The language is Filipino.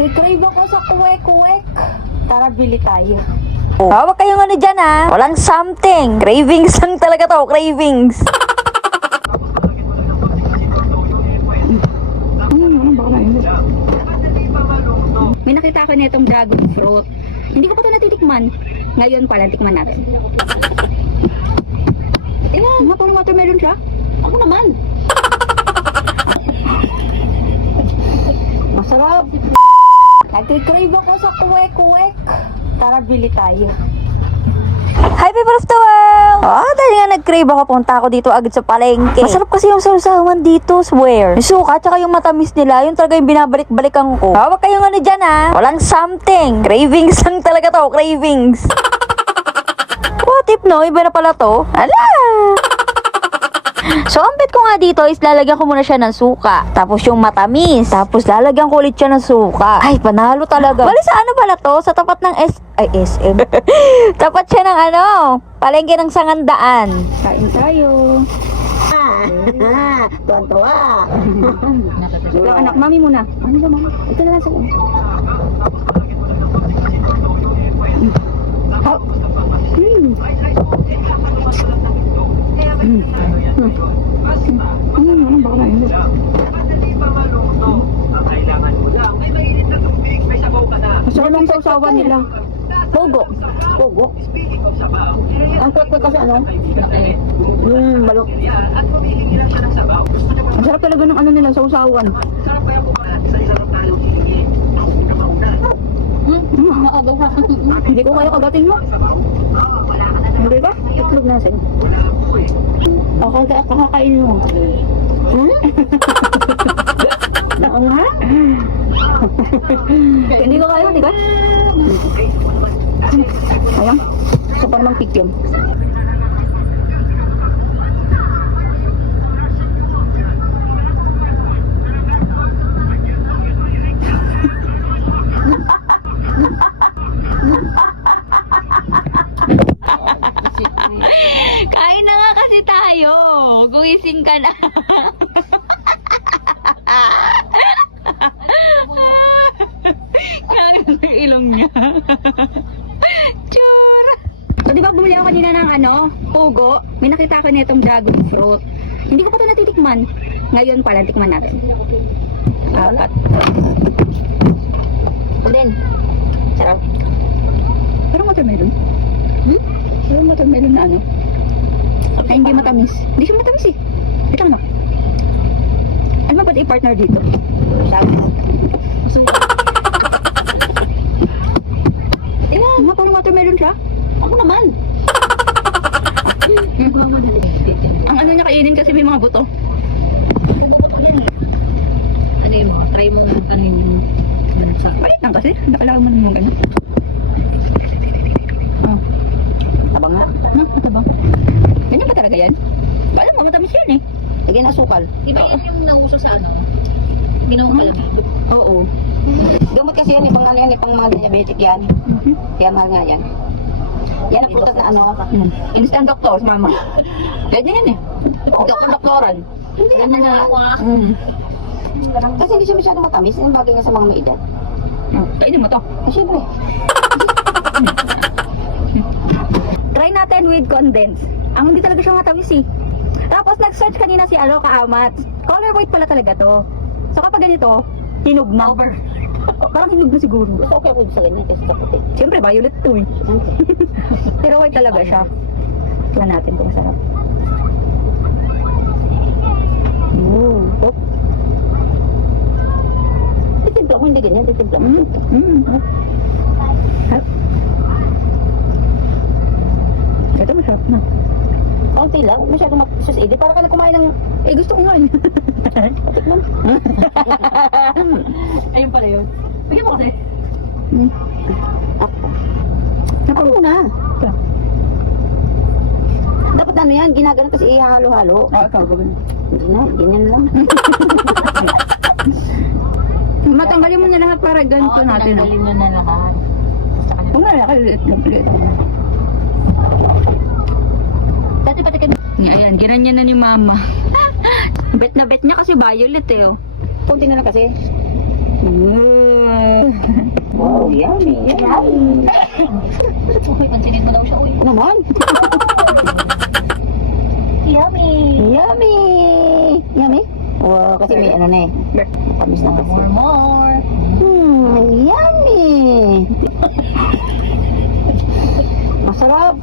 Nagkikrave ako sa kuwek-kuwek. Tara, bili tayo. Hawak kayong ano dyan ha. Walang something. Cravings lang talaga to. Cravings. May nakita ako nitong dragon fruit. Hindi ko pa ito natitikman. Ngayon pala, tikman natin. Ayan, parang watermelon siya. Ako naman. Masarap. Nagkikrave ako sa kuwek-kuwek. Tara, bili tayo. Hi people of the world! Dahil nga nag-crave ako, punta ako dito agad sa palengke. Masarap kasi yung sausawan dito, swear. Yung suka, tsaka yung matamis nila, yun talaga yung binabalik-balikan ko. Hawak kayong ano dyan ha. Walang something. Cravings lang talaga to, cravings. What if no? Iba na pala to. Ala! So, ang bet ko nga dito is lalagyan ko muna siya ng suka. Tapos yung matamis. Tapos lalagyan ko ulit siya ng suka. Ay, panalo talaga. Bali sa ano pala to? Sa tapat ng SM. Tapat siya ng ano? Palengke ng Sangandaan. Kain tayo. Tuwan-tuwa. Ikaw anak, mami muna. Ano ba mama? Ito na lang sa Ano ba kain mo? Masarap ang sausawan nila. Pogo. Pogo. Ang kwek-kwek kasi ano? Balok. Ang sarap talaga ng ano nila, sausawan. Hindi ko kaya kagatin mo. Hindi ba? Itlog nasin. Ako kakakain mo. Oo nga? Hindi ko kaya, di ba? Ayan. So, parang mang-pick yun. Kain na nga kasi tayo. Guwising ka na. Kaya yung ilong niya. Chur! So, di ba bumili ako kanina ng ano, pugo? May nakita ko nitong dragon fruit. Hindi ko pa ito natitikman. Ngayon pala, tikman natin. Apat. And then, sarap. Parang watermelon. Parang watermelon na ano. Ay, hindi matamis. Hindi siya matamis eh. Ito ano? Ano ba pwede i-partner dito? Sabi mo. Ayan, parang watermelon siya. Ako naman. Ang ano niya kainin kasi may mga buto. Ano yun? Try mo ano yung bansa. Pait lang kasi. Nakalaki mo naman ganyan. Oh. Tabang nga. Ha? Matabang. Ganyan ba talaga yan? Alam mo, matamis yan eh. Lagyan ng asukal. Di ba yan yung nauso sa ano? Ginawa ka lang. Oo. Gamot kasi yan, ibang ano yan, ibang mga diabetic yan. Kaya mahal nga yan. Yan ang putas na ano. Instant doctors, mama. Ganyan yan eh. Doktoran. Ganyan na ako ah. Kasi hindi siya masyadong matamis, yung bagay niya sa mga may edad. Kainin mo to. Eh, syempre. Try natin with condensed. Ang hindi talaga siya matamis eh. Tapos nag-search kanina si Alo Kaamat. Color white pala talaga to. So kapag ganito, hinog na. Parang hinog na siguro. Gusto ko kaya sa ganyan, kasi sa puti. Siyempre, violet to eh. Pero white talaga siya. Tingnan natin kung masarap. Oh. Titimpla mo, hindi ganyan, titimpla mo. Ito masarap na. Kaunti lang, masyadong mag-susid. Para ka na kumain ng... Eh, gusto ko nga yun. Tikman. Ayun pala yun. Bigyan mo kasi. Ako muna. Dapat ano yan, ginaganon kasi ihalo-halo. Ikaw, gawin. Hindi na, ganyan lang. Matanggalin mo na lahat para ganito natin. Tanggalin mo na lahat. Kung na, nakalilit lang ulit. Dati pati kami. Ayan, ginanyan na ni mama. Bet na bet niya kasi violet eh. Oh. Kunti na lang kasi. Wow, yummy. Uy, pansinin mo daw siya. Uy, Naman? yummy. Yummy! Yummy? Wow, kasi may ano na eh. Tamis na kasi. More. Yummy! Masarap!